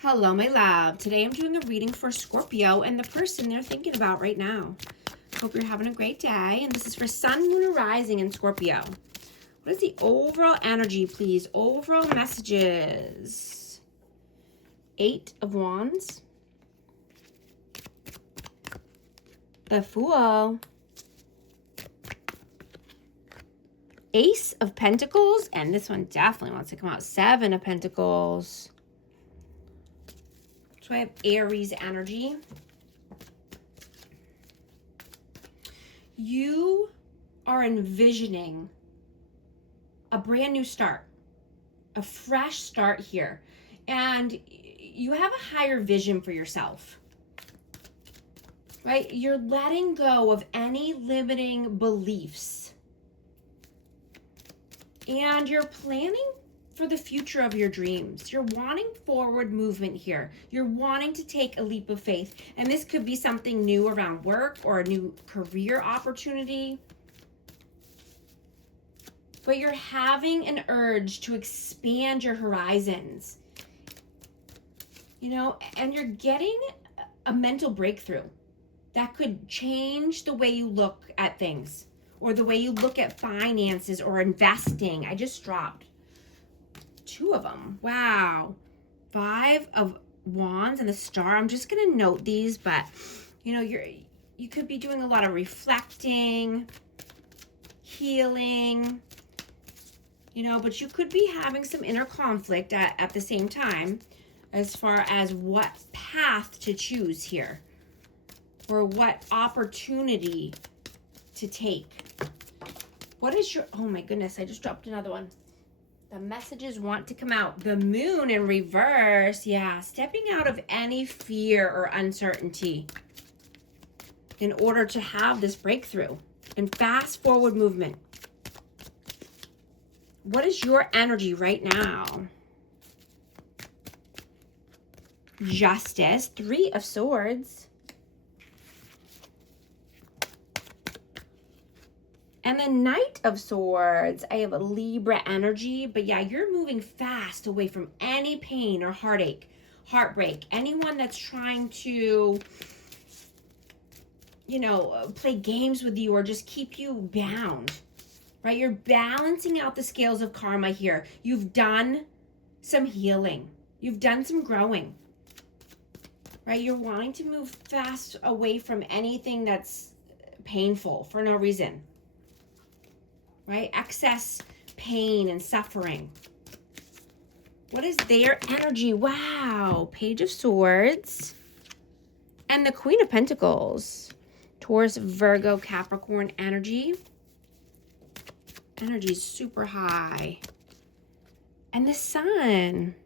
Hello, my love. Today I'm doing a reading for Scorpio and the person they're thinking about right now. Hope you're having a great day. And this is for Sun, Moon, or Rising in Scorpio. What is the overall energy, please? Overall messages. 8 of Wands. The Fool. Ace of Pentacles. And this one definitely wants to come out. 7 of Pentacles. So I have Aries energy. You are envisioning a brand new start, a fresh start here. And you have a higher vision for yourself, right? You're letting go of any limiting beliefs. And you're planning for the future of your dreams. You're wanting forward movement here. You're wanting to take a leap of faith. And this could be something new around work or a new career opportunity. But you're having an urge to expand your horizons. You know, and you're getting a mental breakthrough that could change the way you look at things or the way you look at finances or investing. I just dropped 2 of them. Wow. 5 of Wands and the Star. I'm just going to note these, but you know, you could be doing a lot of reflecting, healing, you know, but you could be having some inner conflict at the same time as far as what path to choose here or what opportunity to take. What is your, oh my goodness, I just dropped another one. The messages want to come out. The Moon in reverse. Yeah, stepping out of any fear or uncertainty in order to have this breakthrough and fast forward movement. What is your energy right now? Justice. 3 of Swords. And the Knight of Swords. I have a Libra energy, but yeah, you're moving fast away from any pain or heartache, heartbreak. Anyone that's trying to, you know, play games with you or just keep you bound, right? You're balancing out the scales of karma here. You've done some healing. You've done some growing, right? You're wanting to move fast away from anything that's painful for no reason. Right? Excess pain and suffering. What is their energy? Wow. Page of Swords. And the Queen of Pentacles. Taurus, Virgo, Capricorn energy. Energy is super high. And the Sun.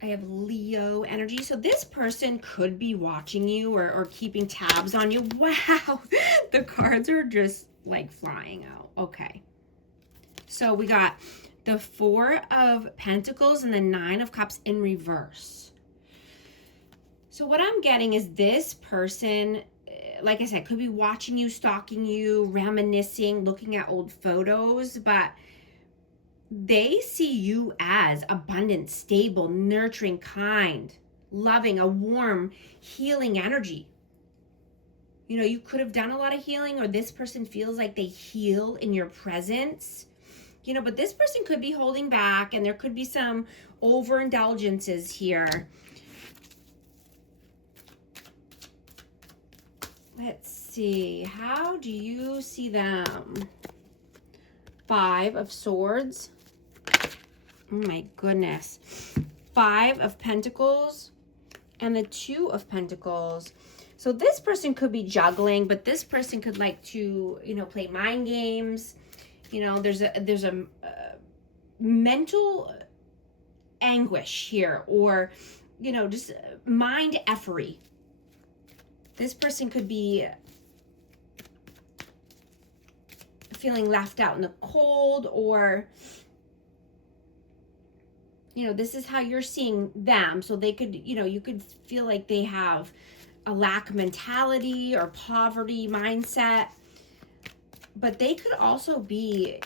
I have Leo energy. So this person could be watching you or keeping tabs on you. Wow. The cards are just like flying out. Okay. So we got the 4 of Pentacles and the 9 of Cups in reverse. So what I'm getting is this person, like I said, could be watching you, stalking you, reminiscing, looking at old photos, but they see you as abundant, stable, nurturing, kind, loving, a warm, healing energy. You know, you could have done a lot of healing, or this person feels like they heal in your presence. You know, but this person could be holding back, and there could be some overindulgences here. Let's see. How do you see them? 5 of Swords. Oh my goodness. 5 of Pentacles and the 2 of Pentacles. So this person could be juggling, but this person could like to, you know, play mind games. You know, there's a mental anguish here, or, you know, just mind effery. This person could be feeling left out in the cold, or, you know, this is how you're seeing them. So they could, you know, you could feel like they have a lack mentality or poverty mindset, but they could also be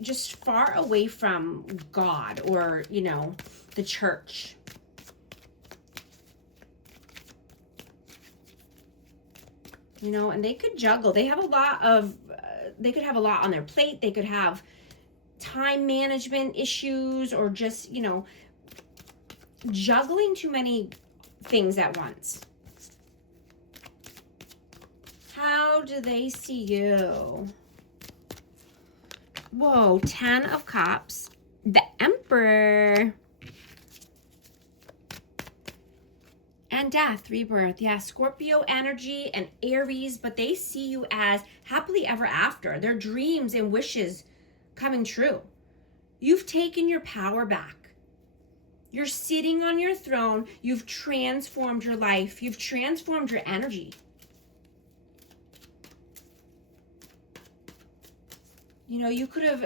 just far away from God or, you know, the church. You know, and they could juggle. They have a lot of, they could have a lot on their plate. They could have time management issues or just, you know, juggling too many things at once. How do they see you? Whoa, 10 of Cups, the Emperor, and Death, Rebirth. Yeah, Scorpio energy and Aries, but they see you as happily ever after. Their dreams and wishes coming true. You've taken your power back. You're sitting on your throne. You've transformed your life. You've transformed your energy. You know, you could have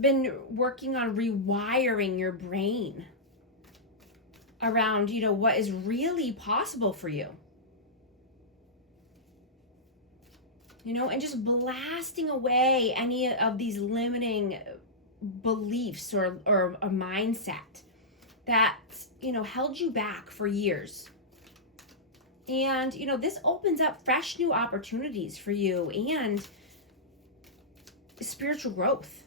been working on rewiring your brain around, you know, what is really possible for you. You know, and just blasting away any of these limiting beliefs or a mindset that, you know, held you back for years. And, you know, this opens up fresh new opportunities for you and spiritual growth,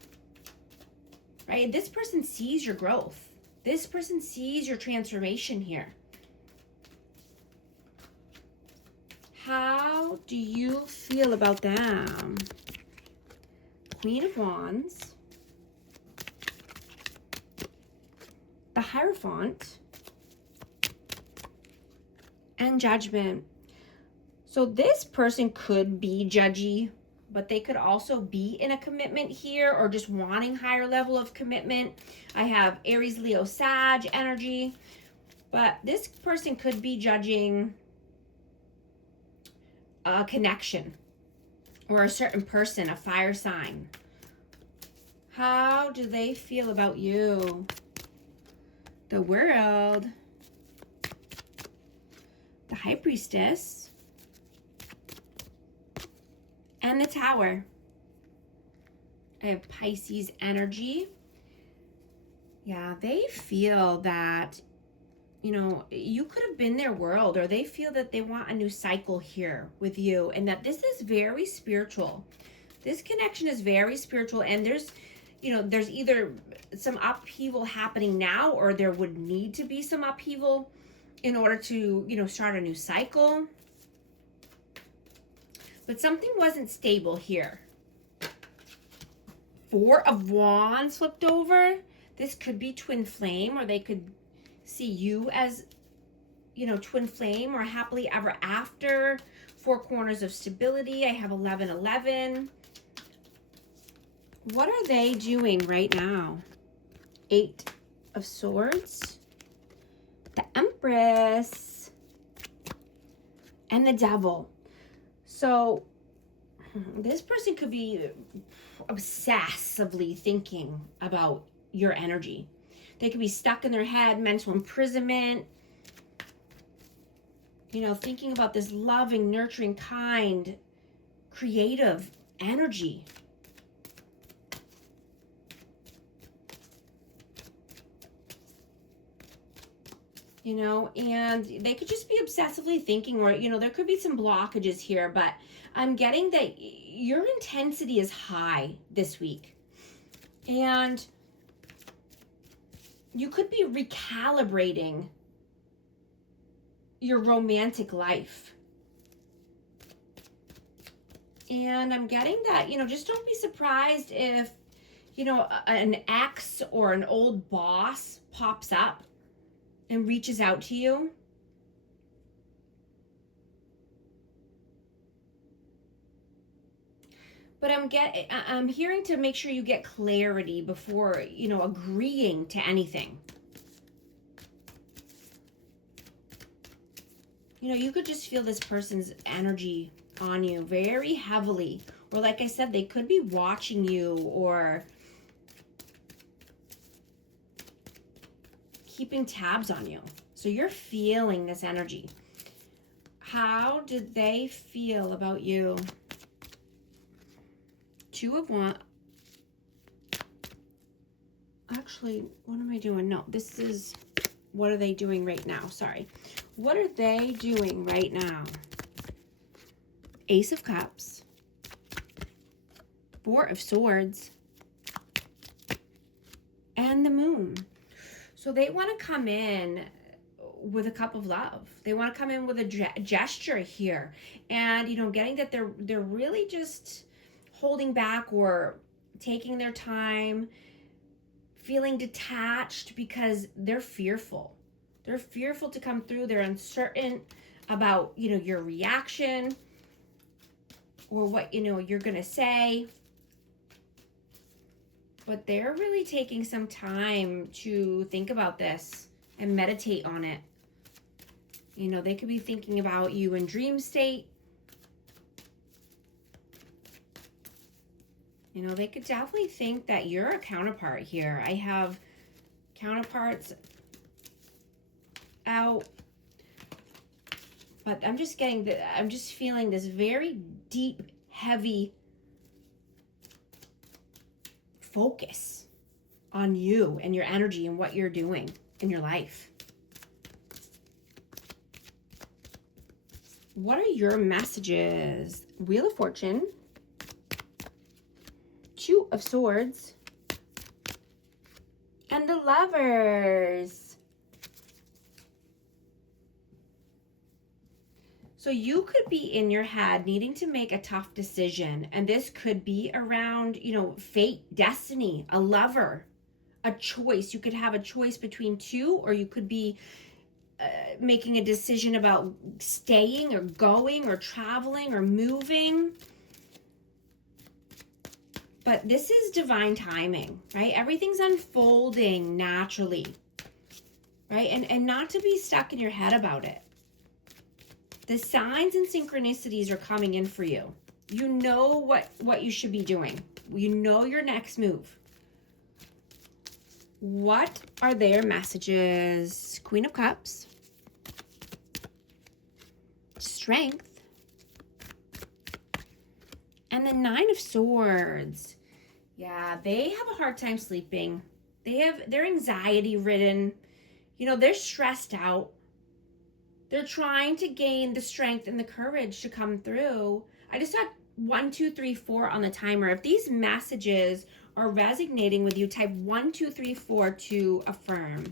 right? This person sees your growth. This person sees your transformation here. How do you feel about them? Queen of Wands, the Hierophant, and Judgment. So this person could be judgy, but they could also be in a commitment here or just wanting higher level of commitment. I have Aries, Leo, Sag energy, but this person could be judging a connection or a certain person, a fire sign. How do they feel about you? The World, the High Priestess, and the Tower. I have Pisces energy. Yeah, they feel that, you know, you could have been their world, or they feel that they want a new cycle here with you, and that this is very spiritual. This connection is very spiritual, and there's, you know, there's either some upheaval happening now, or there would need to be some upheaval in order to, you know, start a new cycle. But something wasn't stable here. 4 of Wands flipped over. This could be twin flame, or they could see you as, you know, twin flame or happily ever after. 4 corners of stability. I have 1111. What are they doing right now? 8 of Swords, the Empress, and the Devil. So this person could be obsessively thinking about your energy. They could be stuck in their head, mental imprisonment, you know, thinking about this loving, nurturing, kind, creative energy. You know, and they could just be obsessively thinking, or, you know, there could be some blockages here, but I'm getting that your intensity is high this week. And you could be recalibrating your romantic life. And I'm getting that, you know, just don't be surprised if, you know, an ex or an old boss pops up and reaches out to you. But I'm hearing to make sure you get clarity before, you know, agreeing to anything. You know, you could just feel this person's energy on you very heavily. Or like I said, they could be watching you or keeping tabs on you. So you're feeling this energy. How did they feel about you? 2 of Wands, actually, what am I doing? No, this is, what are they doing right now? Sorry. What are they doing right now? Ace of Cups, Four of Swords, and the Moon. So they want to come in with a cup of love. They want to come in with a gesture here, and you know, getting that they're really just holding back or taking their time, feeling detached because they're fearful. They're fearful to come through. They're uncertain about, you know, your reaction or what, you know, you're going to say. But they're really taking some time to think about this and meditate on it. You know, they could be thinking about you in dream state. You know, they could definitely think that you're a counterpart here. I have counterparts out. But I'm just getting I'm just feeling this very deep, heavy focus on you and your energy and what you're doing in your life. What are your messages? Wheel of Fortune, Two of Swords, and the Lovers. So you could be in your head needing to make a tough decision, and this could be around, you know, fate, destiny, a lover, a choice. You could have a choice between two, or you could be making a decision about staying or going or traveling or moving. But this is divine timing, right? Everything's unfolding naturally, right? And not to be stuck in your head about it. The signs and synchronicities are coming in for you. You know what you should be doing. You know your next move. What are their messages? Queen of Cups, Strength, and the Nine of Swords. Yeah, they have a hard time sleeping. They're anxiety ridden. You know, they're stressed out. They're trying to gain the strength and the courage to come through. I just got 1, 2, 3, 4 on the timer. If these messages are resonating with you, type 1, 2, 3, 4 to affirm.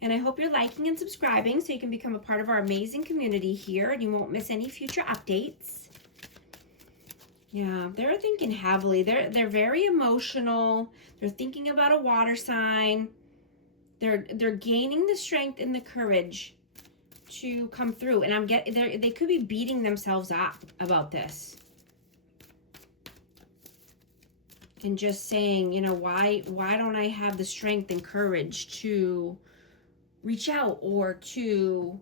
And I hope you're liking and subscribing so you can become a part of our amazing community here and you won't miss any future updates. Yeah, they're thinking heavily. They're very emotional. They're thinking about a water sign. They're gaining the strength and the courage to come through, and they could be beating themselves up about this and just saying, you know, why don't I have the strength and courage to reach out or to,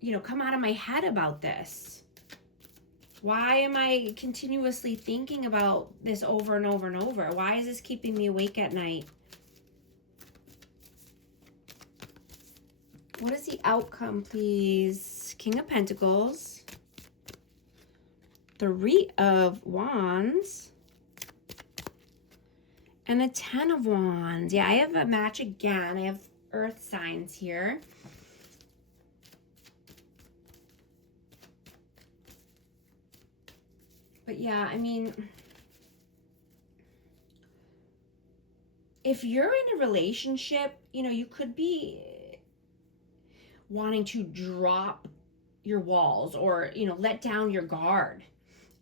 you know, come out of my head about this? Why am I continuously thinking about this over and over and over? Why is this keeping me awake at night? What is the outcome, please? King of Pentacles, Three of Wands, and the 10 of Wands. Yeah, I have a match again. I have earth signs here. But yeah, I mean, if you're in a relationship, you know, you could be wanting to drop your walls or, you know, let down your guard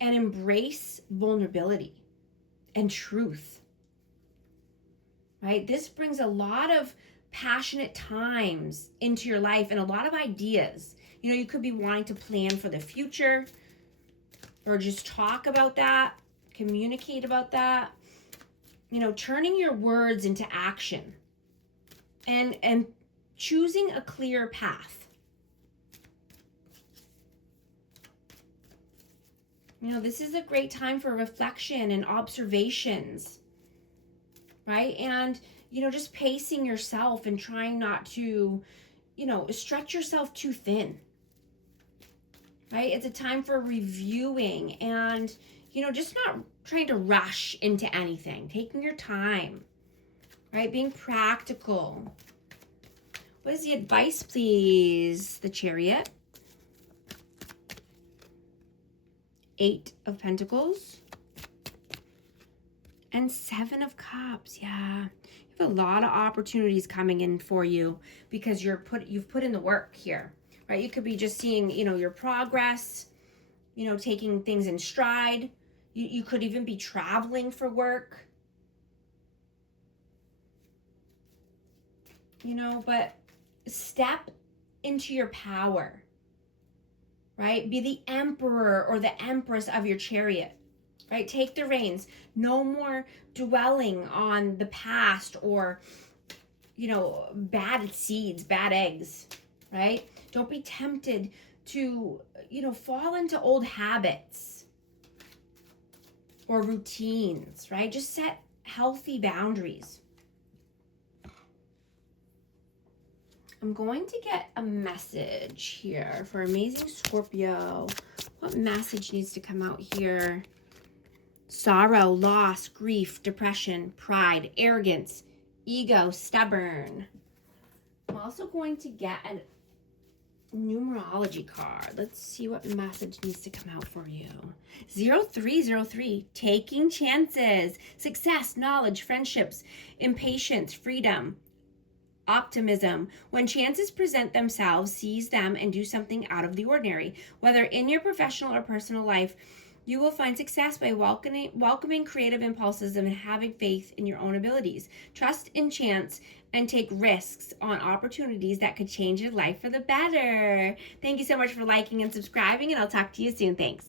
and embrace vulnerability and truth, right? This brings a lot of passionate times into your life and a lot of ideas. You know, you could be wanting to plan for the future or just talk about that, communicate about that, you know, turning your words into action and choosing a clear path. You know, this is a great time for reflection and observations, right? And, you know, just pacing yourself and trying not to, you know, stretch yourself too thin, right? It's a time for reviewing and, you know, just not trying to rush into anything, taking your time, right? Being practical. What is the advice, please? The Chariot. 8 of Pentacles. And 7 of Cups. Yeah. You have a lot of opportunities coming in for you because you've put in the work here, right? You could be just seeing, you know, your progress, you know, taking things in stride. You could even be traveling for work. You know, but step into your power, right? Be the emperor or the empress of your chariot, right? Take the reins. No more dwelling on the past or, you know, bad seeds, bad eggs, right? Don't be tempted to, you know, fall into old habits or routines, right? Just set healthy boundaries. I'm going to get a message here for amazing Scorpio. What message needs to come out here? Sorrow, loss, grief, depression, pride, arrogance, ego, stubborn. I'm also going to get a numerology card. Let's see what message needs to come out for you. 0303, taking chances, success, knowledge, friendships, impatience, freedom, optimism. When chances present themselves, seize them and do something out of the ordinary. Whether in your professional or personal life, you will find success by welcoming creative impulses and having faith in your own abilities. Trust in chance and take risks on opportunities that could change your life for the better. Thank you so much for liking and subscribing, and I'll talk to you soon. Thanks.